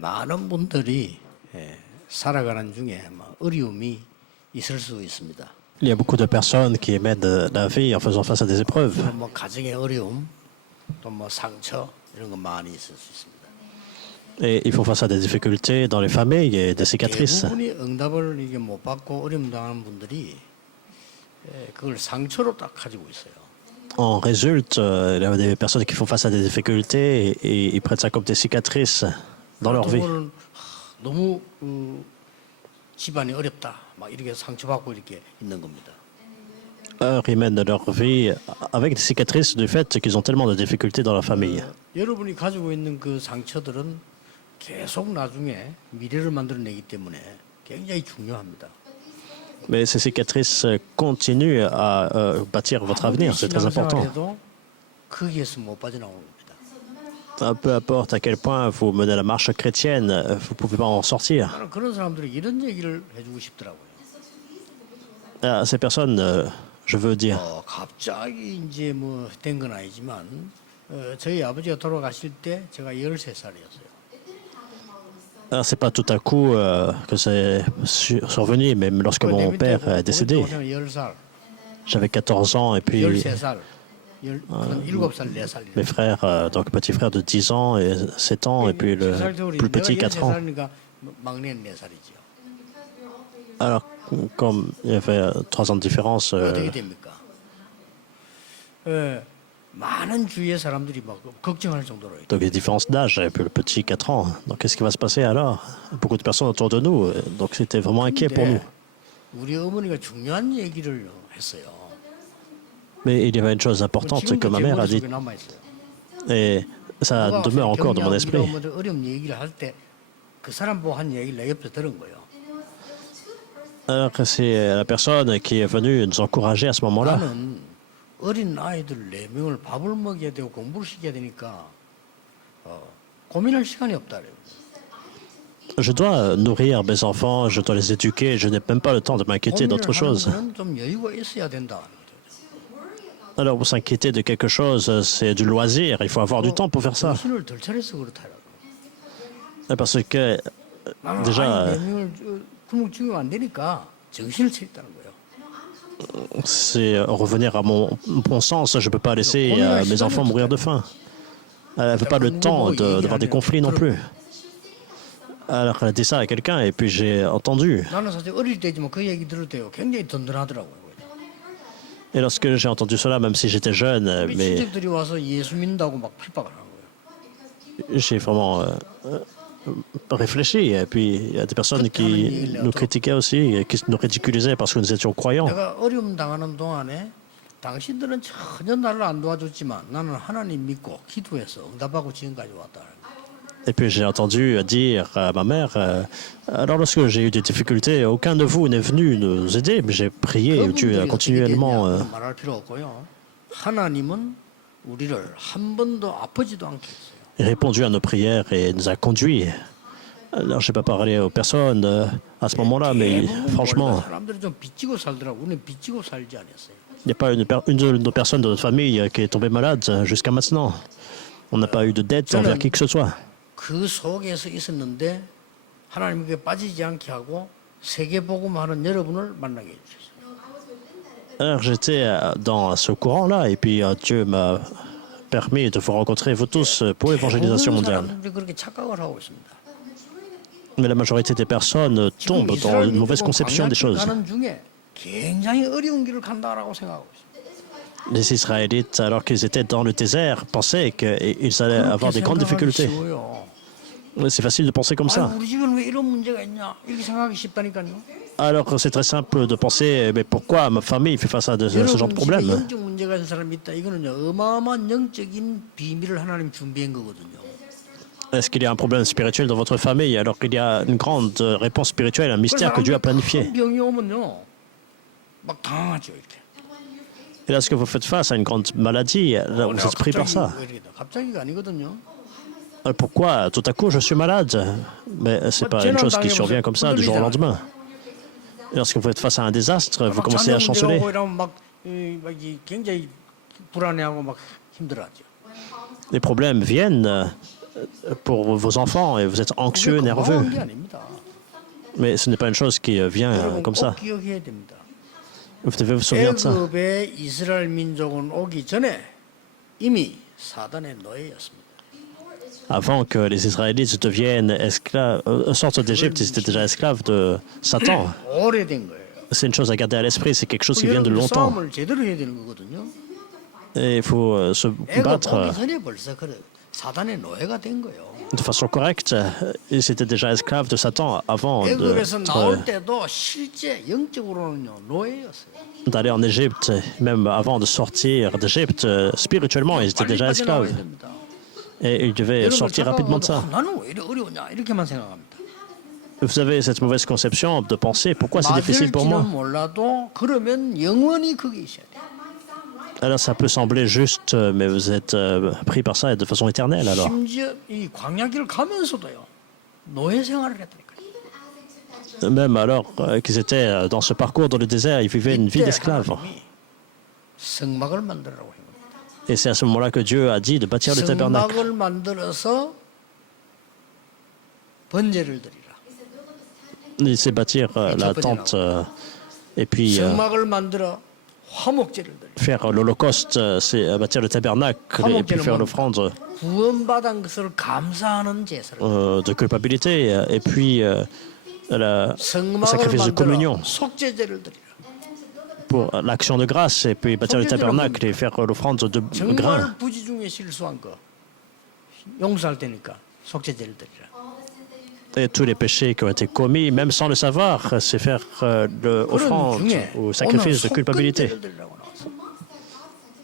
많은 분들이 살아가는 중에 어려움이 있을 수 있습니다. Il y a beaucoup de personnes qui émettent de la vie en faisant face à des épreuves. 가정의 어려움, 또 상처 이런 거 많이 있을 수 있습니다. Et ils font face à des difficultés dans les familles et des cicatrices. 대부분이 응답을 이게 못 받고 어려움 당하는 분들이 그걸 상처로 딱 가지고 있어요. En résulte, il y a des personnes qui font face à des difficultés et ils prennent ça comme des cicatrices dans leur vie. 너무 집안이 어렵다, 막 이렇게 상처받고 이렇게 있는 겁니다. Ils mènent leur vie avec des cicatrices du fait qu'ils ont tellement de difficultés dans leur famille. 여러분이 가지고 있는 그 상처들은 계속 나중에 미래를 만들어내기 때문에 굉장히 중요합니다. Mais ces cicatrices continuent à bâtir votre avenir, c'est très important. 거기에서 못 빠져나오는 겁니다. Peu importe à quel point vous menez la marche chrétienne, vous ne pouvez pas en sortir. 나는 그런 사람들이 이런 얘기를 해주고 싶더라고요. À ces personnes, je veux dire, 갑자기 이제 된 건 아니지만 저희 아버지가 돌아가실 때 제가 13살이었어요. c'est pas tout à coup que c'est survenu, mais lorsque mon père est décédé, j'avais 14 ans et puis 13살, 7살, 4살. mes frères, donc petit frère de 10 ans et 7 ans, et puis le plus petit 4 ans. 막내는 4살이죠. Alors, comme il y avait 3 ans de différence, 어떻게 됩니까? 많은 주위의 사람들이 막 걱정할 정도로. donc il y a différence d'âge, et puis le petit 4 ans. Donc qu'est-ce qui va se passer alors? Beaucoup de personnes autour de nous, donc c'était vraiment inquiet pour nous. 우리 어머니가 중요한 얘기를 했어요. Mais il y avait une chose importante que ma mère a dit, et ça demeure encore dans mon esprit. 어려운 얘기를 할 때 그 사람 보고 한 얘기를 내 옆에서 들은 거예요. Alors que c'est la personne qui est venue nous encourager à ce moment-là. 나는 어린 아이들 4명을 밥을 먹여야 되고 공부를 시켜야 되니까 고민할 시간이 없다. Je dois nourrir mes enfants, je dois les éduquer, je n'ai même pas le temps de m'inquiéter d'autre chose. 좀 여유가 있어야 된다. Alors, pour s'inquiéter de quelque chose, c'est du loisir, il faut avoir du temps pour faire ça. 정신을 덜 차려서 그렇다. Parce que, déjà, 4명을 굶어 죽이면 안 되니까 정신을 차렸다는 거예요. c'est revenir à mon bon sens, je ne peux pas laisser mes enfants mourir de faim. Elle n'avait pas le temps d'avoir des conflits non plus. Alors elle a dit ça à quelqu'un et puis j'ai entendu. 나는 사실 어릴 때지만 그 얘기 들을 때 굉장히 든든하더라고요. Et lorsque j'ai entendu cela, même si j'étais jeune, mais 친척들이 와서 예수 믿는다고 막 핍박을 하는 거예요. j'ai vraiment réfléchi. Et puis il y a des personnes qui nous critiquaient aussi, et qui nous ridiculisaient parce que nous étions croyants. 내가 어려움 당하는 동안에 당신들은 전혀 나를 안 도와줬지만 나는 하나님 믿고 기도해서 응답하고 지금까지 왔다. Et puis j'ai entendu dire à ma mère, alors lorsque j'ai eu des difficultés, aucun de vous n'est venu nous aider, mais j'ai prié Dieu a continuellement. 말할 필요 없고요. 하나님은 우리를 한 번도 아프지도 않게 했어요. Répondu à nos prières et nous a conduits. Alors je n'ai pas parlé aux personnes à ce moment-là, mais franchement, 사람들이 좀 빚지고 살더라고. 우리는 빚지고 살지 않았어요. il n'y a pas une de nos personnes de notre famille qui est tombée malade jusqu'à maintenant. On n'a pas eu de dette envers qui que ce soit. 그 속에서 있었는데 하나님께 빠지지 않게 하고 세계 복음하는 여러분을 만나게 해주셨어요. Alors j'étais dans ce courant-là et puis Dieu m'a permis de vous rencontrer vous tous pour l'évangélisation mondiale. 사람들이 그렇게 착각을 하고 있습니다. Mais la majorité des personnes tombent dans une mauvaise conception des choses. 가는 중에 굉장히 어려운 길을 간다라고 생각하고 있습니다. Les Israélites, alors qu'ils étaient dans le désert, pensaient qu'ils allaient avoir des grandes difficultés. C'est facile de penser comme ça. 우리 집은 왜 이런 문제가 있냐 이렇게 생각하기 쉽다니까요. Alors c'est très simple de penser, mais pourquoi ma famille fait face à ce genre de problème? 영적 문제가 있는 사람이 있다. 이거는요 어마어마한 영적인 비밀을 하나님 준비한 거거든요. Est-ce qu'il y a un problème spirituel dans votre famille alors qu'il y a une grande réponse spirituelle, un mystère que Dieu a planifié? 병이 오면요 막 당하죠 이렇게. Et lorsque vous faites face à une grande maladie, vous êtes pris par ça. 갑자기가 아니거든요. Pourquoi tout à coup je suis malade? Mais ce n'est pas une chose qui survient comme ça du jour au lendemain. Et lorsque vous êtes face à un désastre, vous commencez à chanceler. Les problèmes viennent pour vos enfants et vous êtes anxieux, 그게 nerveux. 건강한 게 아닙니다. Mais ce n'est pas une chose qui vient 여러분 comme 꼭 ça. 기억해야 됩니다. Vous devez vous souvenir de ça. 애굽의 이스라엘 민족은 오기 전에 이미 사단의 노예였습니다. Avant que les Israélites deviennent esclaves, sortent d'Égypte, ils étaient déjà esclaves de Satan. 오래된 거예요. C'est une chose à garder à l'esprit, c'est quelque chose qui vient de 여러분 longtemps. 싸움을 제대로 해야 되는 거거든요. Et il faut se 애굽 battre 오기 전에 벌써 그 사단의 노예가 된 거예요. de façon correcte. Ils étaient déjà esclaves de Satan avant 애굽에서 나올 때도 실제 영적으로는요 노예였어요. d'aller en Égypte. Même avant de sortir d'Égypte, spirituellement, ils étaient 빨리 déjà 빠져나와야 esclaves. 됩니다. Et ils devaient 여러분 sortir rapidement de ça. 나는 왜 이렇게 어려우냐 이렇게만 생각합니다. Vous avez cette mauvaise conception de penser pourquoi c'est difficile pour moi. 맞을지는 몰라도 그러면 영원히 거기 있어야 돼요. Alors ça peut sembler juste, mais vous êtes pris par ça de façon éternelle alors. 심지어 이 광야길을 가면서도요 노예 생활을 했다니까요. Même alors qu'ils étaient dans ce parcours dans le désert, ils vivaient une vie 이때 d'esclave. 하나님이 성막을 만들라고 해요. Et c'est à ce moment-là que Dieu a dit de bâtir le tabernacle. 성막을 만들어서 번제를 드리라. Il sait bâtir la tente et puis 성막을 만들어 화목제를 드리라. faire l'holocauste, c'est bâtir le tabernacle et puis faire l'offrande 구원받은 것을 감사하는 제사를. de culpabilité et puis le 성막을 sacrifice de 만들어 communion 속죄제를 드리라. pour l'action de grâce et puis bâtir le tabernacle et faire l'offrande de grains. 정말 부지 중에 실수한 거 용서할 테니까 속죄제를 드리라. Et tous les péchés qui ont été commis, même sans le savoir, c'est faire l'offrande 그런 중에 ou 오늘 sacrifice de culpabilité. 속건제를 드리라고 나왔어.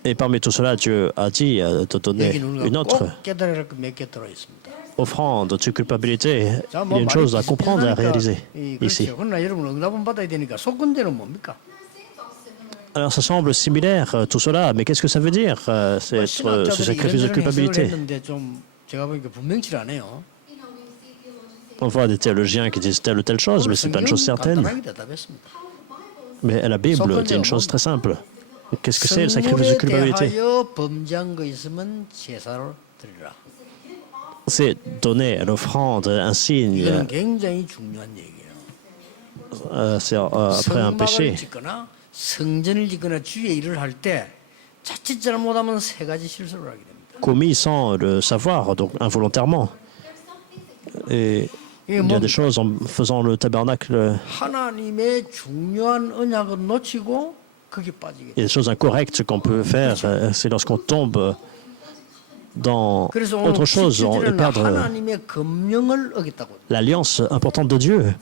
Et parmi tout cela, Dieu a dit de donner 여기는 une 우리가 autre 꼭 깨달아야 할 게 몇 개 들어 있습니다. offrande de culpabilité. 자, Il y a une chose à comprendre et à 비슷하니까 réaliser 그렇죠. ici. 그러나 여러분 응답은 받아야 되니까 속건제는 뭡니까? Alors ça semble similaire, tout cela, mais qu'est-ce que ça veut dire, ce 신학자들이 sacrifice de 이런저런 해석을 culpabilité? 했는데 좀 제가 보니까 분명치 않아요. On voit des théologiens qui disent telle ou telle chose, mais ce n'est pas une chose certaine. 간단하게 대답했습니다. Mais la Bible dit une chose très simple. Qu'est-ce que c'est le sacrifice de 성물에 culpabilité? 대하여 범죄한 거 있으면 제사로 드리라. C'est donner l'offrande, un signe, 이거는 굉장히 중요한 얘기예요. c'est après un 성막을 péché. 짓거나 성전을 짓거나 주의 일을 할 때 자칫 잘못하면 세 가지 실수를 하게 됩니다. Commis sans le savoir, donc involontairement. Et il y a des choses en faisant le tabernacle, 하나님의 중요한 언약을 놓치고 거기 빠지게 il y a des choses incorrectes qu'on peut faire, c'est lorsqu'on tombe dans 그래서 오늘 autre chose et 17절에는 perdre 하나님의 금령을 어겼다고. l'alliance importante de Dieu.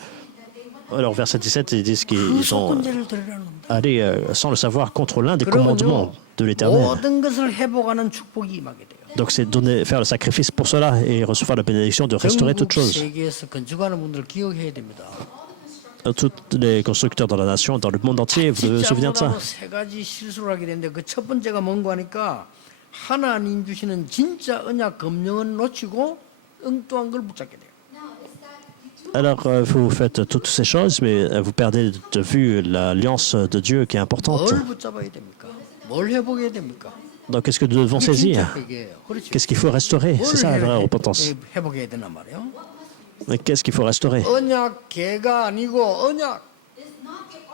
Alors, verset 17, ils disent 그 qu'ils ont 속건제를 드리라는 겁니다. allé sans le savoir contre l'un des 그러면요 commandements de l'Éternel. 모든 것을 회복하는 축복이 임하게 돼요. Donc, c'est donner, faire le sacrifice pour cela et recevoir la bénédiction de restaurer toutes 전국 choses. 세계에서 건축하는 분들 기억해야 됩니다. Tous les constructeurs dans la nation, dans le monde entier, vous devez vous souvenir de ça. 잘못하면 세 가지 실수를 하게 되는데 그 첫 번째가 뭔가 하니까 하나님 주시는 진짜 언약 금령은 놓치고 엉뚱한 걸 붙잡게 돼요. Alors, vous faites toutes ces choses, mais vous perdez de vue l'alliance de Dieu qui est importante. 뭘 붙잡아야 됩니까? 뭘 회복해야 됩니까? Donc, qu'est-ce que nous devons 이게 saisir? 진짜 회개예요. 그렇죠? Qu'est-ce qu'il faut restaurer? C'est ça la vraie repentance. 회복해야 되나 말이에요. Mais qu'est-ce qu'il faut restaurer? 언약 개가 아니고 언약.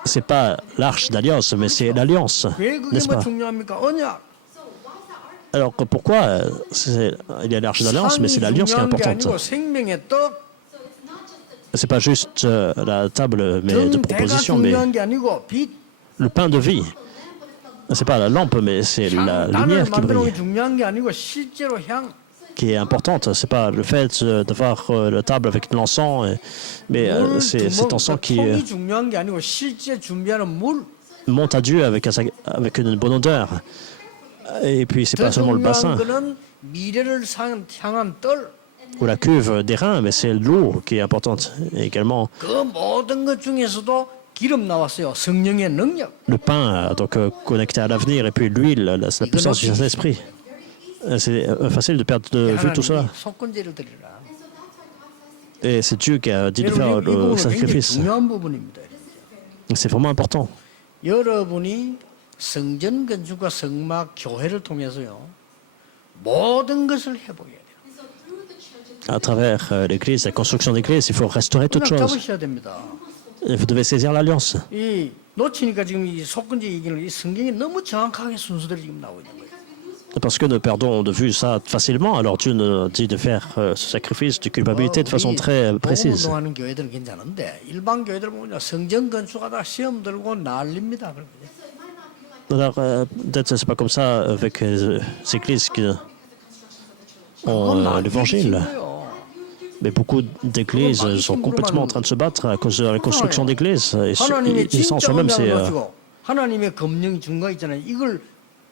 C'est pas l'arche d'alliance, mais c'est l'alliance, 왜 그게 n'est-ce 뭐 pas? 중요합니까? 언약. Alors pourquoi il y a l'arche d'alliance, mais c'est 산이 l'alliance qui est 중요한 게 importante. 아니고 생명의 떡. C'est pas juste la table mais de 등대가 proposition, mais 중요한 게 아니고 빛. le pain de vie. C'est pas la lampe, mais c'est la 단을 lumière qui 만드는 게 brille, 중요한 게 아니고 실제로 향. qui est importante. C'est pas le fait d'avoir la table avec de l'encens, mais 물 c'est cet encens qui 통이 중요한 게 아니고 실제 준비하는 물. monte à Dieu avec une bonne odeur. Et puis c'est 더 pas seulement le 중요한 bassin 거는 미래를 향한 떨. ou la cuve des reins, mais c'est l'eau qui est importante. Et également 그 모든 것 중에서도 기름 나왔어요. 성령의 능력. le pain, donc connecté à l'avenir, et puis l'huile, la puissance du Saint-Esprit. C'est facile de perdre de vue tout cela. 하나님이 속건제를 드리라. Et c'est Dieu qui a dit de 여러분, faire 이 le 부분은 굉장히 sacrifice. 중요한 부분입니다. C'est vraiment important. 여러분이 성전 건축과 성막 교회를 통해서요 모든 것을 회복해야 돼요. à travers l'Église, la construction d'Église, il faut restaurer toute 언약 chose. 잡으셔야 됩니다. Et vous devez saisir l'alliance. 이 놓치니까 지금 이 속건제 얘기는 이 성경이 너무 정확하게 순서대로 지금 나오고 있는 거예요. Parce que nous perdons de vue ça facilement, alors Dieu nous dit de faire ce sacrifice de culpabilité de façon très précise. 운동하는 교회들은 괜찮은데 일반 교회들 보면 성전 건축하다 시험 들고 난립니다. Alors, peut-être c'est pas comme ça avec les églises qui ont l'évangile. Mais beaucoup d'églises sont complètement en train de se battre à cause de la construction d'églises. 하나님의 Ils sont 진짜 eux-mêmes, c'est 언약을 놓치고 하나님의 검령이 준 거 있잖아요. 이걸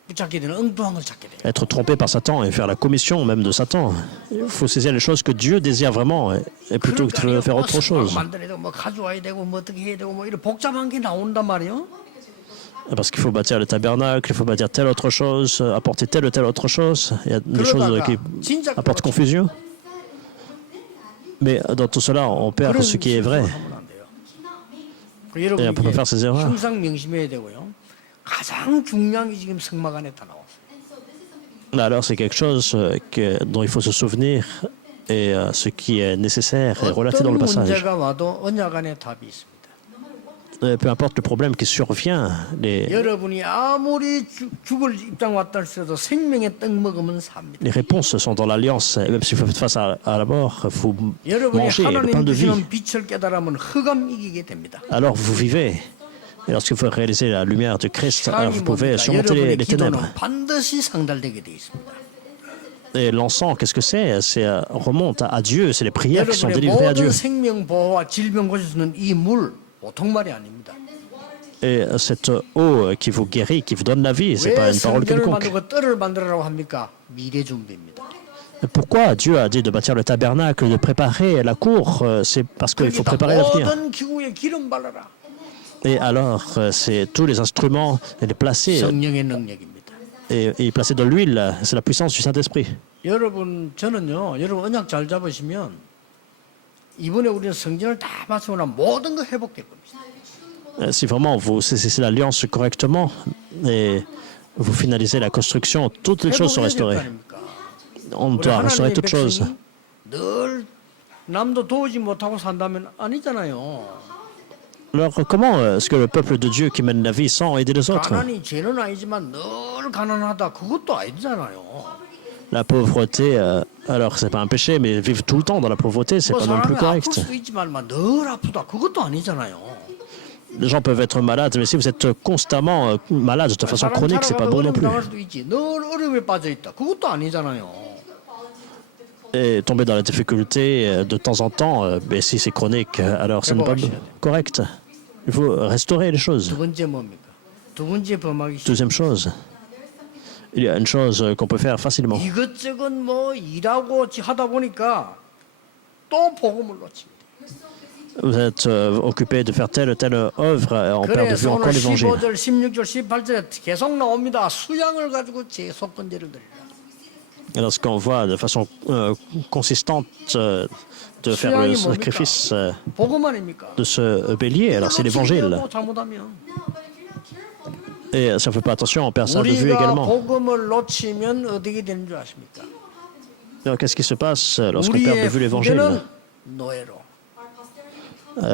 붙잡게 되는 엉뚱한 걸 찾게 돼요. être trompé par Satan et faire la commission même de Satan. Il faut saisir les choses que Dieu désire vraiment et plutôt que de faire autre chose. 만들어야 뭐 가져와야 되고 뭐 어떻게 해야 되고 뭐 이런 복잡한 게 나온단 말이에요. Parce qu'il faut bâtir le tabernacle, il faut bâtir telle autre chose, apporter telle ou telle autre chose. Il y a des choses qui apportent confusion. Mais dans tout cela, on perd ce qui est vrai. Et on ne peut pas faire ces erreurs. 항상 명심해야 되고요. 가장 중요한 게 지금 성막 안에 다 나왔어요. Alors c'est quelque chose dont il faut se souvenir et ce qui est nécessaire est relaté dans le 어떤 passage. 문제가 와도 언약 안에 답이 있습니다. Peu importe le problème qui survient, 여러분이 아무리 죽을 입장 왔다 할지라도 생명의 떡 먹으면 삽니다. les réponses sont dans l'alliance. Et même si vous faites face à la mort, vous 여러분이 mangez le pain 하나님 de vie. 주시는 빛을 깨달으면 흑암 이기게 됩니다. Alors vous vivez. Et lorsque vous réalisez la lumière de Christ, alors 사랑이 vous pouvez 뭡니까? surmonter 여러분의 les ténèbres. 기도는 반드시 상달되게 되어 있습니다. Et l'encens, qu'est-ce que c'est? C'est remonte à Dieu. C'est les prières qui sont 여러분의 délivrées à Dieu. 모든 생명 보호와 질병 고칠 수 있는 이 물 보통 말이 아닙니다. Et cette eau qui vous guérit, qui vous donne la vie, c'est pas 왜 une parole 성전을 quelconque. 만들고 뜰을 만들라고 합니까? 미래 준비입니다. Pourquoi Dieu a dit de bâtir le tabernacle, de préparer la cour? C'est parce qu'il faut préparer l'avenir. 모든 기구에 기름 발라라. Et alors, c'est tous les instruments, et les placer, 성령의 능력입니다. et placer de l'huile, c'est la puissance du Saint-Esprit. 여러분 저는요. 여러분 언약 잘 잡으시면 이번에 우리는 성전을 다 마치고 나면 모든 거 회복될 겁니다. Si vraiment vous saisissez l'alliance correctement et vous finalisez la construction, toutes les choses sont restaurées. On 우리 doit 하나님의 restaurer toutes choses. 백성이 늘 남도 도우지 못하고 산다면 아니잖아요. Alors comment est-ce que le peuple de Dieu qui mène la vie sans aider les autres? 가난이 죄는 아니지만 늘 가난하다 그것도 아니잖아요. La pauvreté, alors c'est pas un péché, mais vivre tout le temps dans la pauvreté, c'est 뭐 pas non plus 사람이 아플 correct. 수도 있지만 늘 아프다 그것도 아니잖아요. Les gens peuvent être malades, mais si vous êtes constamment malade de façon 사람 chronique, c'est pas 살아가다 bon non 어려움 plus. 당할 수도 있지. 늘 어려움에 빠져 있다 그것도 아니잖아요. Et tomber dans la difficulté de temps en temps, mais si c'est chronique, alors ce n'est pas correct. Il faut restaurer les choses. 두 번째 뭡니까? 두 번째 범하기 싫 Deuxième chose, il y a une chose qu'on peut faire facilement. 이것저것 뭐 일하고 하다 보니까 또 복음을 놓칩니다. Vous êtes occupé de faire telle ou telle œuvre, on perd de vue 그래서 encore 오늘 l'évangile. 15절, 16절, 18절에 계속 나옵니다. 수양을 가지고 제 속건제를 드리라. Et lorsqu'on voit de façon consistante de faire le sacrifice 복음 아닙니까? de ce bélier, alors c'est l'évangile. 뭐 잘못하면 Et ça ne fait pas attention, on perd ça de vue 우리가 également. 복음을 놓치면 어떻게 되는 줄 아십니까? Alors qu'est-ce qui se passe lorsqu'on perd de 우리의 vue l'évangile? 후대는 노예로,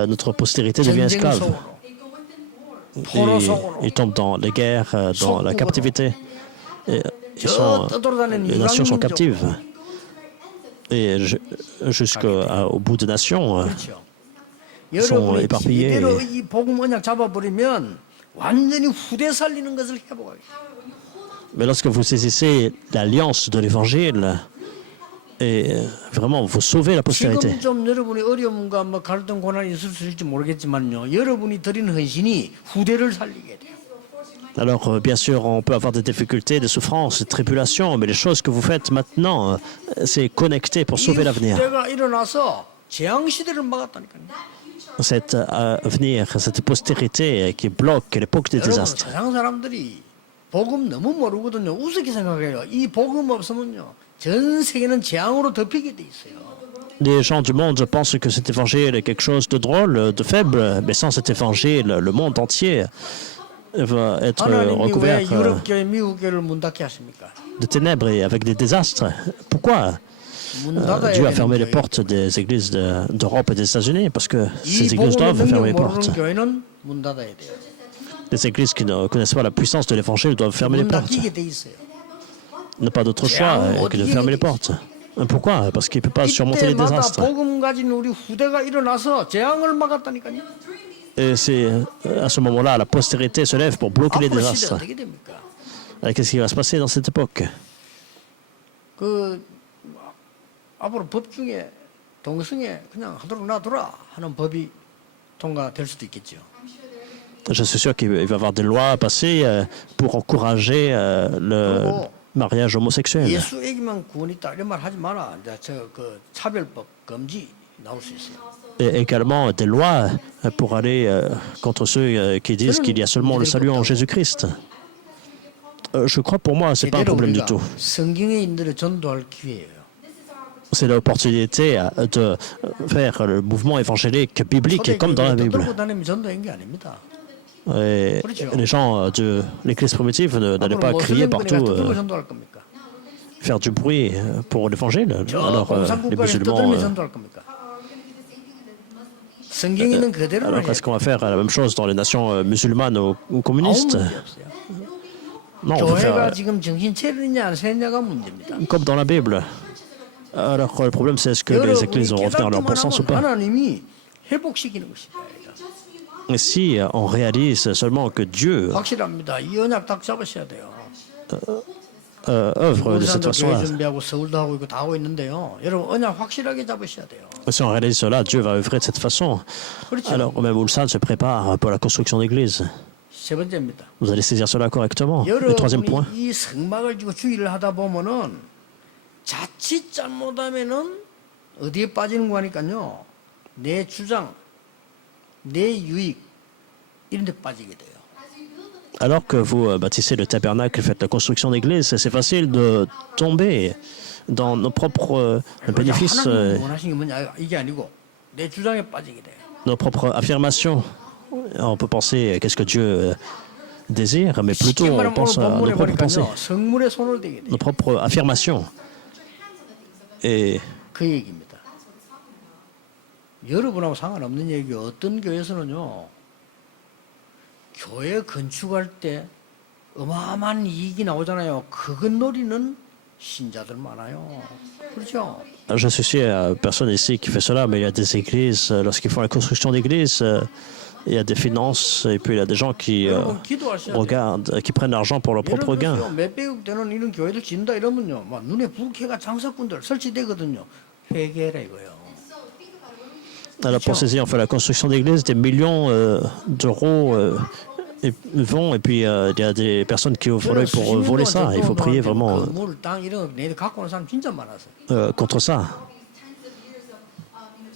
Notre postérité devient 전쟁 esclave. 속으로, 포로 Et 속으로, ils tombent dans les guerres, dans la captivité. Et 저 떠돌아다니는 les nations sont 이방인족. captives. Et jusqu'au bout des nations, 그렇죠. sont 여러분이 éparpillés. 제대로 이 복음 언약 잡아버리면 완전히 후대 살리는 것을 회복하게. mais lorsque vous saisissez l'alliance de l'évangile, et vraiment vous sauvez la postérité. 지금 좀 여러분이 어려움과 뭐 갈등 고난이 있을 수 있을지 모르겠지만요. 여러분이 드리는 헌신이 후대를 살리게 돼요. Alors, bien sûr, on peut avoir des difficultés, des souffrances, des tribulations, mais les choses que vous faites maintenant, c'est connecté pour 이 sauver l'avenir. 후대가 일어나서 재앙 시대를 막았다니까요. Cet avenir, cette postérité qui bloque l'époque des 여러분 désastres. 세상 사람들이 복음 너무 모르거든요. 우습게 생각해요. 이 복음 없으면요, 전 세계는 재앙으로 덮이게 돼 있어요. Les gens du monde pensent que cet évangile est quelque chose de drôle, de faible, mais sans cet évangile, le monde entier va être 하나님이 왜 recouvert 유럽 교회, 미국 교회를 문 닫게 하십니까? de ténèbres et avec des désastres. Pourquoi? 문 닫아야 Dieu a 되는 fermé les 교회가 portes des églises d'Europe et des États-Unis parce que 이 ces églises 복음의 doivent fermer les 능력 portes. 모르는 교회는 문 닫아야 돼요. Les églises qui ne connaissent pas la puissance de l'évangile doivent fermer les 문 portes. 닫히게 돼 있어요. N'a pas d'autre choix que de fermer les portes. Pourquoi? Parce qu'il ne peut pas surmonter les 이때마다 désastres. 복음 가진 우리 후대가 일어나서 재앙을 막았다니까요. Et c'est à ce moment-là, la postérité se lève pour bloquer les 앞으로 시대 désastres. 어떻게 됩니까? Qu'est-ce qui va se passer dans cette époque? 그 앞으로 법 중에 동성애 그냥 하도록 놔두라 하는 법이 통과될 수도 있겠죠. Je suis sûr qu'il va y avoir des lois passées pour encourager le mariage homosexuel. 예수에게만 구원이 있다 이런 말 하지 마라. 이제 저그 차별법 금지 나올 수 있어요. Et également des lois pour aller contre ceux qui disent qu'il y a seulement le salut en Jésus-Christ. Je crois pour moi, ce n'est pas un 제대로 problème du 우리가 tout. 성경의 인들을 전도할 기회예요. C'est l'opportunité de faire le mouvement évangélique biblique comme dans la Bible. 들고 다니면 전도한 게 아닙니다. Et les gens de l'Église primitive n'allaient 앞으로 pas crier 모슬렘 partout, 들고 전도할 겁니까? faire du bruit pour l'Évangile. 저 Alors les 공산국가에 떠들면 musulmans... 전도할 겁니까? 성경에 있는 그대로 Alors 해야 est-ce qu'on va faire la même chose dans les nations musulmanes ou 아무 communistes? 문제 없어요. Non, on peut 교회가 faire 지금 정신 차리느냐 안 차리느냐가 문제입니다. comme dans la Bible. Alors le problème c'est est-ce que les églises vont revenir à leur bon 깨닫기만 sens ou 하면 pas? 하나님이 회복시키는 것이다. Et si on réalise seulement que Dieu 확실합니다. 이 언약 딱 잡으셔야 돼요. œuvre de cette 부산도 교회 façon-là, 준비하고 서울도 하고 있고 다 하고 있는데요. 여러분 언약 확실하게 잡으셔야 돼요. si on réalise cela, Dieu va œuvrer de cette façon. 그렇죠. Alors même Ulsan se prépare pour la construction d'églises. 세 번째입니다. Vous allez saisir cela correctement. Le troisième point, 여러분이 이 성막을 지고 주의를 하다 보면은 자칫 잘못하면은 어디에 빠지는 거니까요. 내 주장, 내 유익 이런 데 빠지게 돼요. alors que vous bâtissez le tabernacle, faites la construction d'églises, c'est facile de tomber dans nos propres bénéfices, 하나님 원하시는 게 뭐냐 이게 아니고 내 주장에 빠지게 돼요. nos propres affirmations. On peut penser qu'est-ce que Dieu désire, mais plutôt 쉽게 on 말하면 pense 오늘 à nos 본문에 propres pensées, 보니까요. 성물에 손을 대게 돼요. nos propres affirmations. Et 그 얘기입니다. 여러분하고 상관없는 얘기 어떤 교회에서는요. 교회 건축할 때 어마어마한 이익이 나오잖아요. 그것 노리는 신자들 많아요. 그렇죠? je suis sûr, personne ici qui fait cela, mais il y a des églises, lorsqu'ils font la construction d'églises, il y a des finances, et puis il y a des gens qui 여러분 기도하셔야 돼요. regardent, qui prennent l'argent pour leur 예를 propre gain. 들어서 몇백억 되는 이런 교회들 짓는다 이러면요. 막 눈에 불쾌가 장사꾼들 설치되거든요. 회개라 이거요. Alors pour saisir, on fait la construction d'églises, des millions d'euros vont, et puis il y a des personnes qui ouvrent l'œil pour voler ça. Il faut prier vraiment 건물, 땅 이런 거 내일 갖고 오는 사람 진짜 많아서. contre ça.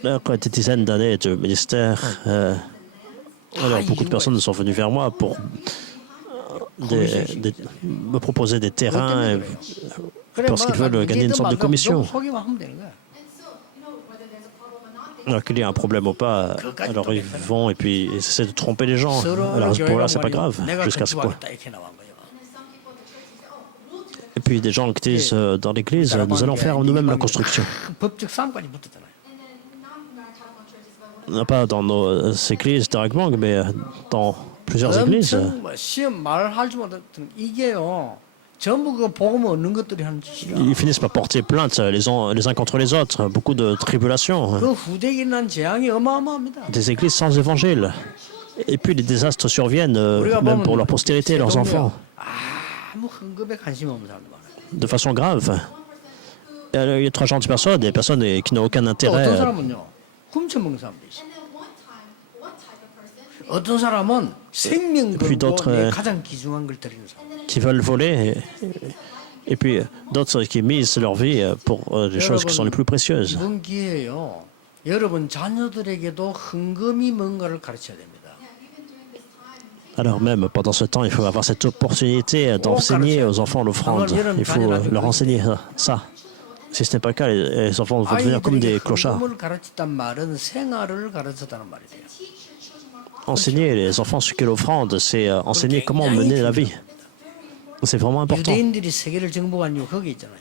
Après des dizaines d'années de ministère, alors beaucoup de personnes sont venues vers moi pour me proposer des terrains parce qu'ils veulent gagner une sorte de commission. 소개만 하면 되는 거야. Alors qu'il y a un problème ou pas, alors ils vont et puis ils essaient de tromper les gens. Alors à ce point-là, c'est pas grave, jusqu'à ce point. Et puis des gens qui disent dans l'église, nous allons faire nous-mêmes la construction. 법적 싸움까지 붙었잖아요. Pas dans nos églises directement, mais dans plusieurs églises. 엄청 뭐 시험 말할 줄 못했던 이게요. 전부 그 복음 얻는 것들이 하는 짓이야. Ils finissent par porter plainte les uns contre les autres. Beaucoup de tribulations. 그 후대에 난 재앙이 어마어마합니다. Des églises sans évangile. Et puis les désastres surviennent, même pour leur postérité et leurs enfants, 아무 헌금에 관심 없는 사람들 많아요. de façon grave. Et alors, il y a 3 genres de personnes, des personnes qui n'ont aucun 또 intérêt. 어떤 사람은요. 훔쳐먹는 사람도 있어. 어떤 사람은 생명 puis 걸고 d'autres, 내 가장 귀중한 걸 드리는 사람. Qui veulent voler, et puis d'autres qui misent leur vie pour les choses qui sont les plus précieuses. 이번 기회에요. 여러분 자녀들에게도 헌금이 뭔가를 가르쳐야 됩니다. Alors même pendant ce temps, il faut avoir cette opportunité d'enseigner aux enfants l'offrande. Il faut leur enseigner ça. Si ce n'est pas le cas, les enfants vont devenir comme des clochards. 헌금을 가르쳤단 말은 생활을 가르쳤다는 말이 돼요. Enseigner les enfants ce qu'est l'offrande, c'est enseigner comment mener la vie. C'est vraiment important. 유대인들이 세계를 정복한 이유 거기 있잖아요.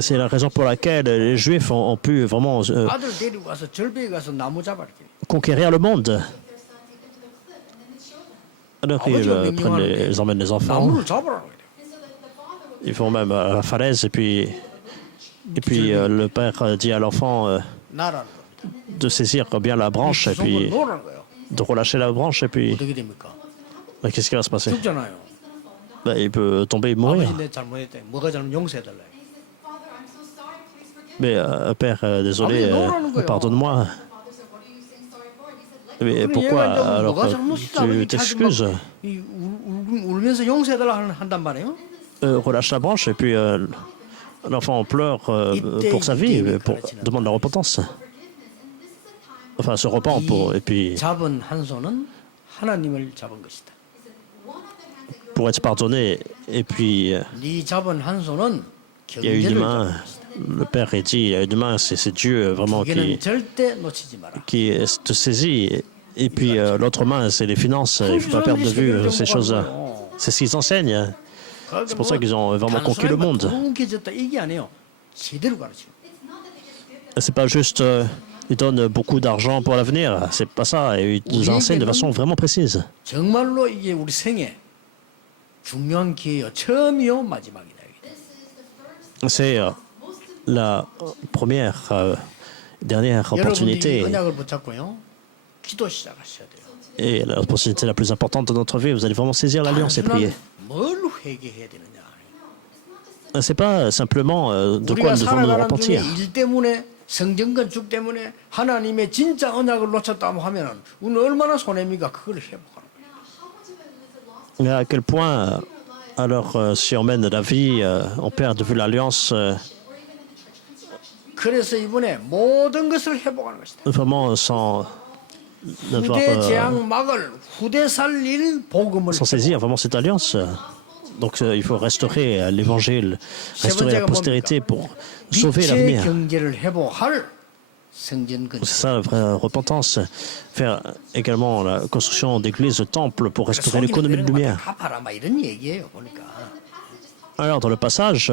C'est la raison pour laquelle les Juifs ont pu vraiment 아들 데리고 가서 절벽에 가서 나무 잡아라. conquérir le monde. Alors ils ils emmènent les enfants, 나무를 잡아라. ils vont même à la falaise et puis le père dit à l'enfant 나라는 de saisir bien la branche et puis 놓으라는 거예요. de relâcher la branche et puis 어떻게 됩니까? qu'est-ce qui va se passer? 죽잖아요. Il peut tomber et mourir. 아버지 내 잘못했다. 뭐가 잘못 용서해달라. Mais père, désolé, pardonne-moi. Mais pourquoi alors tu t'excuses? 울면서 용서해달라 한단 말이에요. Relâche la branche et puis l'enfant pleure pour sa vie, demande la repentance. Enfin, se repent et puis 잡은 한 손은 하나님을 잡은 것이다. pour être pardonné. Et puis 네 잡은 한 손은 il y a une 경제를 main. 잡은 것이다. Le père a dit, il y a une main, c'est Dieu vraiment 그게는 절대 놓치지 마라. qui te saisit. Et puis l'autre main, c'est les finances. Il ne faut pas perdre de vue ces choses-là. C'est ce qu'ils enseignent. C'est pour ça qu'ils ont vraiment conquis le monde. 뭉개졌다 이게 아니에요. 제대로 가르쳐. C'est pas juste ils donnent beaucoup d'argent pour l'avenir. C'est pas ça. Et ils nous enseignent de façon vraiment précise. 정말로 이게 우리 생애 중요한 기회요. 처음이요, 마지막이다. C'est la première, dernière 여러분이 opportunité 언약을 붙잡고요. 기도 시작하셔야 돼요. et l'opportunité la plus importante de notre vie. Vous allez vraiment saisir l'alliance et prier. 뭘 회개해야 되느냐. C'est pas simplement de quoi 우리가 nous devons nous 살아가는 중에 repentir. 일 때문에 성전 건축 때문에 하나님의 진짜 언약을 놓쳤다고 하면은 우리는 얼마나 손해입니까? 그걸 회복하는 거예요. Mais à quel point, alors, si on mène la vie, on perd de vue l'alliance, 그래서 이번에 모든 것을 회복하는 것이다. vraiment sans n'avoir, 후대 재앙 막을 후대 살릴 복음을 sans saisir vraiment cette alliance. Donc il faut restaurer l'évangile, restaurer la postérité pour sauver 빛의 l'avenir. 경제를 회복할 성전 건축. C'est ça la vraie repentance. Faire également la construction d'églises, de temples pour restaurer l'économie de lumière. 갚아라 막 이런 얘기예요 보니까. Alors dans le passage,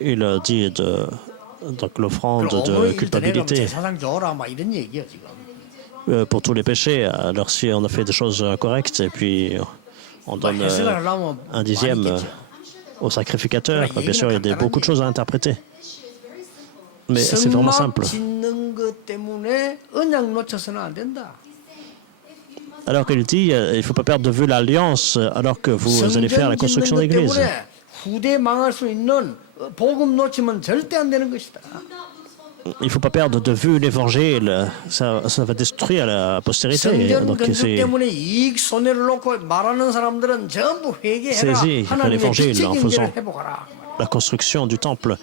il dit donc l'offrande de culpabilité 세상 줘라 막 이런 얘기예요 지금. pour tous les péchés. Alors si on a fait des choses incorrectes et puis on donne un dixième au sacrificateur, bien sûr il y a beaucoup de choses à interpréter. Mais c'est vraiment simple. 짓는 것 때문에 언약 놓쳐서는 안 된다. Alors qu'il dit, il ne faut pas perdre de vue l'alliance alors que vous allez faire la construction d'église. 후대 망할 수 있는 복음 놓치면 절대 안 되는 것이다. Il ne faut pas perdre de vue l'évangile. Ça va détruire la postérité. 성전 Donc 건축 c'est 때문에 이익 손해를 놓고 말하는 사람들은 전부 회개해라. saisir 하나님의 l'évangile 빛의 en 경제를 faisant 회복하라. la construction du temple.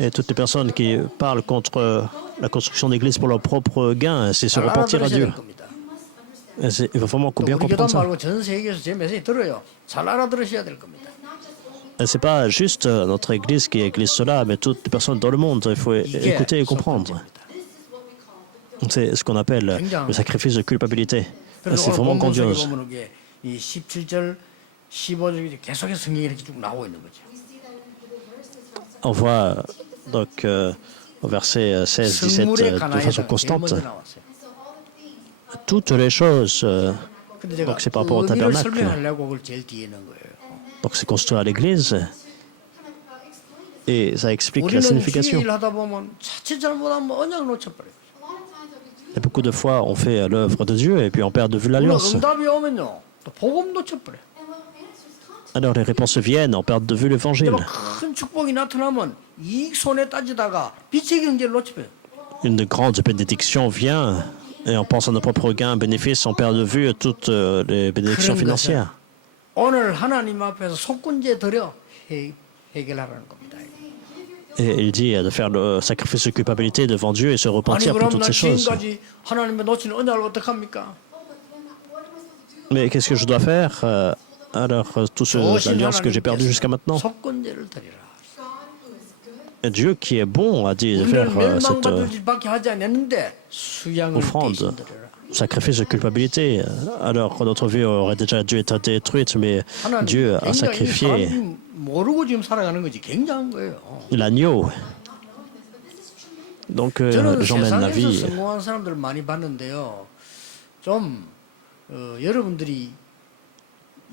Et toutes les personnes qui parlent contre la construction d'église pour leur propre gain, c'est se 잘 repentir à 알아들으셔야 Dieu. 될 겁니다. Il faut vraiment bien 우리 교단 comprendre ça. 말고 전 세계에서 제 메시지 들어요. 잘 알아들으셔야 될 겁니다. C'est pas juste notre église qui est église cela, mais toutes les personnes dans le monde. Il faut 이게 écouter et 첫 comprendre. 번째입니다. C'est ce qu'on appelle le sacrifice de culpabilité. C'est vraiment 본문에 grandiose. 보면 이게 이 17절, 15절 계속해서 성경이 이렇게 쭉 나오고 있는 거죠. On voit donc au verset 16, 17 성물의 de façon 가나에다가 제일 constante 먼저 나왔어요. toutes les choses. 근데 제가 Donc c'est par rapport au 의미를 tabernacle. 설명하려고 그걸 제일 뒤에 넣은 거예요. Donc c'est construit à l'église et ça explique la 우리는 signification. 주일 하다 보면 자칫 잘못하면 언약 놓쳐버려요. Et beaucoup de fois on fait l'œuvre de Dieu et puis on perd de vue 물론 l'alliance. 응답이 오면요, 또 복음 놓쳐버려요. Alors les réponses viennent, on perd de vue l'évangile. 또 큰 축복이 나타나면 이익 손해 따지다가 빛의 경제를 놓쳐버려요. Une grande bénédiction vient et on pense à nos propres gains, bénéfices, on perd de vue toutes les bénédictions 그런 것을 financières. 오늘 하나님 앞에서 속군제 드려 해결하라는 겁니다. Et il dit de faire le sacrifice de culpabilité devant Dieu et se 아니 repentir pour 그럼 toutes 난 ces choses. 지금까지 하나님의 놓친 언약을 어떡합니까? Mais qu'est-ce que je dois faire alors toutes ces alliances que j'ai perdues jusqu'à maintenant? 속군제를 드리라. Dieu qui est bon a dit de faire 우리는 cette 멸망받을 일밖에 하지 않았는데 수양을 offrande, 대신 드려라. sacrifice de culpabilité. Alors notre vie aurait déjà dû être détruite, mais Dieu a 굉장히 sacrifié 사람이 모르고 지금 살아가는 거지 굉장한 거예요. l'agneau. Donc, 저는 les gens mènent la 세상에서 vie. 성공한 사람들을 많이 봤는데요. 좀 여러분들이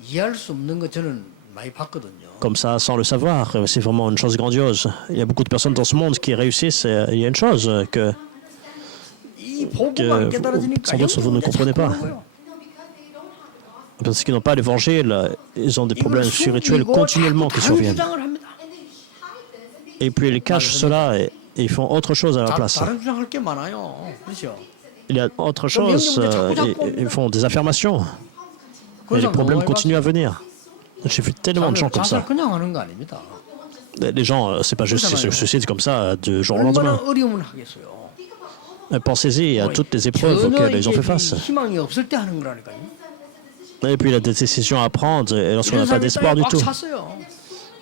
이해할 수 없는 거 저는 많이 봤거든요. Comme ça, sans le savoir, c'est vraiment une chose grandiose. Il y a beaucoup de personnes dans ce monde qui réussissent. Et il y a une chose 이 복음만 깨달아지니까 sans doute vous ne comprenez pas. Parce qu'ils n'ont pas l'évangile, ils ont des problèmes spirituels continuellement qui surviennent. 주장을 합니다. Et puis ils cachent cela et ils font autre chose à la place. 다른 주장할 게 많아요. 그렇죠? Il y a autre chose, ils font des affirmations. Et les problèmes continuent à venir. J'ai vu tellement de gens comme ça. 자살 그냥 하는 거 아닙니다. Les gens, c'est pas juste qu'ils se suicident comme ça du jour au 얼마나 lendemain. 어려움을 하겠어요. Pensez-y à toutes les épreuves 전혀 auxquelles ils ont 이게 fait face. 희망이 없을 때 하는 거라니까요. Et puis il y a des décisions à prendre et lorsqu'on 이런 n'a pas 사람이 d'espoir du 꽉 tout. 찼어요.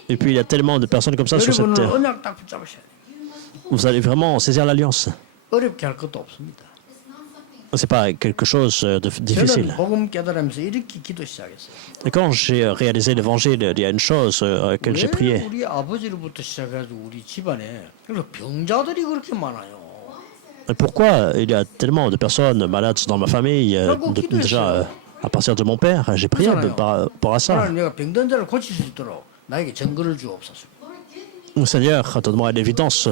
Et puis il y a tellement de personnes comme ça sur cette 여러분은 terre. 언약 딱 붙잡으셔야 돼요. Vous allez vraiment saisir l'alliance. 어렵게 할 것도 없습니다. C'est pas quelque chose de difficile. 저는 복음 깨달으면서 이렇게 기도 시작했어요. Et quand j'ai réalisé l'évangile, il y a une chose à laquelle j'ai 왜 prié. 우리 아버지로부터 시작해가지고 우리 집안에 그래서 병자들이 그렇게 많아요. Et pourquoi il y a tellement de personnes malades dans ma famille déjà à partir de mon père, j'ai prié par rapport à ça. 하나님 내가 병든 자를 고칠 수 있도록 나에게 증거를 주옵소서. Seigneur, donne-moi l'évidence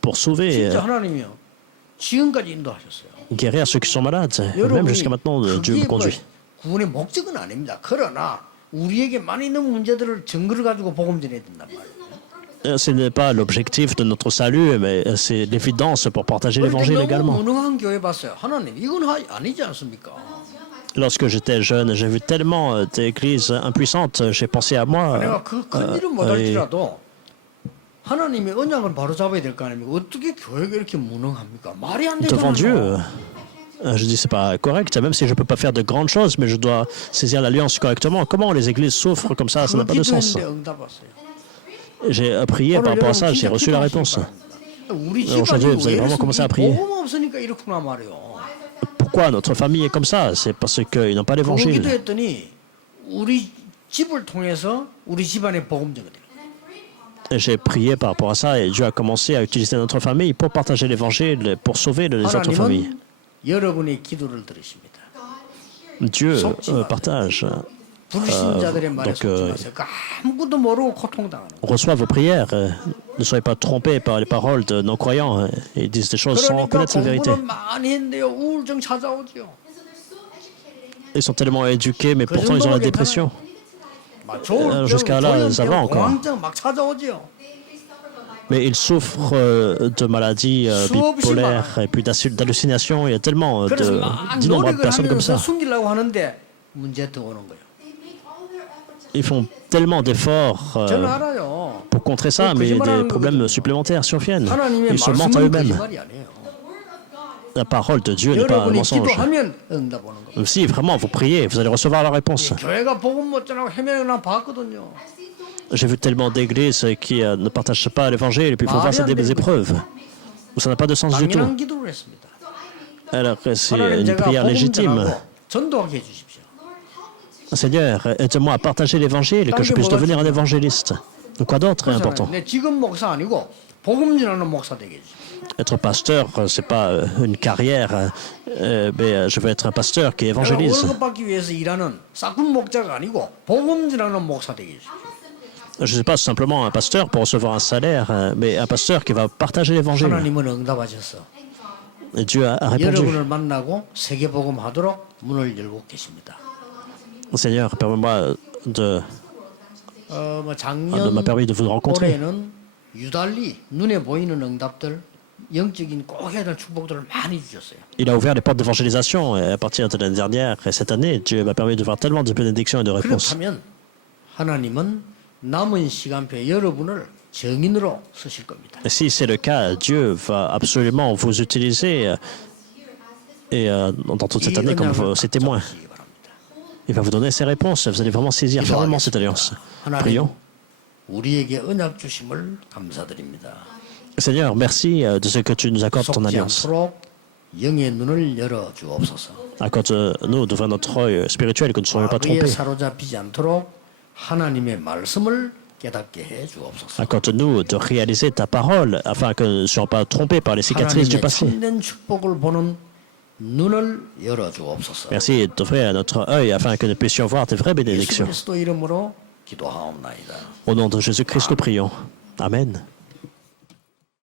pour sauver, 진짜 하나님이요. 지금까지 인도하셨어요. guérir ceux qui sont malades. Même jusqu'à maintenant, Dieu me conduit. 구원의 목적은 아닙니다. 그러나 우리에게 많이 있는 문제들을 증거를 가지고 복음 전해야 된단 말이에요. Ce n'est pas l'objectif de notre salut, mais c'est l'évidence pour partager l'évangile 너무 également. 무능한 교회 봤어요. 하나님 이건 아니지 않습니까? Lorsque j'étais jeune, j'ai vu tellement d'églises impuissantes, j'ai pensé à moi. 내가 그 큰 일은 못할지라도 하나님이 언약을 바로 잡아야 될 거 아닙니까? 어떻게 교회가 이렇게 무능합니까? 말이 안 Devant Dieu, 되잖아요. je dis c'est pas correct, même si je peux pas faire de grandes choses, mais je dois saisir l'alliance correctement. Comment les églises souffrent comme ça n'a pas de sens. 기도했는데 응답 왔어요. J'ai prié par rapport à ça, j'ai reçu la réponse. 우리 Aujourd'hui, 집안이 vous allez 왜 vraiment commencer à prier. 복음 없으니까 이렇구나 말이요. Pourquoi notre famille est comme ça? C'est parce qu'ils n'ont pas 그거 l'évangile. 기도했더니 우리 집을 통해서 우리 집안에 복음 전가 돼요. J'ai prié par rapport à ça et Dieu a commencé à utiliser notre famille pour partager l'évangile, pour sauver les autres familles. 하나님은 여러분의 기도를 들으십니다. Dieu partage, 불신자들의 말에 donc, 속지 마세요. 그 아무것도 모르고 고통당하는 거예요. reçoit vos prières. Ne soyez pas trompés par les paroles de non-croyants. Ils disent des choses sans 그러니까 connaître la vérité. 공부를 많이 했는데요. 우울증 찾아오죠. Ils sont tellement éduqués, mais pourtant ils ont la dépression. 막 조울증, jusqu'à là, ça va 조현병, encore. 공황증 막 찾아오죠. Mais ils souffrent de maladies bipolaires et puis d'hallucinations. Il y a tellement 그래서 막 d'innombrables 노력을 personnes comme 하면서 ça. 숨기려고 하는데 문제 더 오는 거예요. Ils font tellement d'efforts 저는 알아요. pour contrer ça, mais des problèmes supplémentaires surviennent. 하나님의 Ils se mentent à 말씀은 eux-mêmes. 거짓말이 아니에요. La parole de Dieu n'est pas un 여러분이 mensonge. 기도하면 응답 오는 거예요. Si vraiment vous priez, vous allez recevoir la réponse. 교회가 복음 못 전하고 헤매는 거 봤거든요. J'ai vu tellement d'églises qui ne partagent pas l'évangile et puis il faut voir ça des épreuves. Ça n'a pas de sens du tout. 당연한 기도를 했습니다. Alors c'est 하나님 une 제가 prière 복음 légitime. 전하고 전도하게 해주십시오. Seigneur, aide-moi à partager l'évangile et que je puisse devenir un évangéliste. Quoi d'autre est important? 내 지금 목사 아니고 복음 전하는 목사 되게 해주십시오. Être pasteur, c'est pas une carrière, mais je veux être un pasteur qui 내가 évangélise. 월급 받기 위해서 일하는 싹군 목자가 아니고 복음 전하는 목사 되게 해주십시오. Je ne suis pas simplement un pasteur pour recevoir un salaire, mais un pasteur qui va partager l'évangile. 하나님은 응답하셨어. Et Dieu a répondu. 여러분을 만나고 세계 복음 하도록 문을 열고 계십니다. Seigneur, permets-moi de 뭐 m'a permis de vous rencontrer. 올해는 유달리 눈에 보이는 응답들, 영적인 꼭 해야 될 축복들을 많이 주셨어요. Il a ouvert les portes d'évangélisation et à partir de l'année dernière et cette année, Dieu m'a permis de voir tellement de bénédictions et de réponses. 그렇다면 하나님은 남은 시간표에 여러분을 증인으로 쓰실 겁니다. Et si c'est le cas, Dieu va absolument vous utiliser et dans toute cette année comme ses témoins. 잡으시기 바랍니다. Il va vous donner ses réponses. Vous allez vraiment saisir fermement cette alliance. 하나님, Prions. 우리에게 언약 주심을 감사드립니다. Seigneur, merci de ce que tu nous accordes ton 속지 alliance. 않도록 영의 눈을 열어 주옵소서. Accorde-nous d'ouvrir notre œil spirituel que nous ne soyons pas 과거에 trompés. 사로잡히지 않도록 하나님의 말씀을 깨닫게 해 주옵소서. Accorde-nous de réaliser ta parole afin que nous ne soyons pas trompés par les cicatrices du 하나님의 passé. 참된 축복을 보는 눈을 열어 주옵소서. Merci d'ouvrir notre œil afin que nous puissions voir tes vraies 예수 bénédictions. 그리스도 이름으로 기도하옵나이다. Au nom de Jésus-Christ, nous prions. Amen.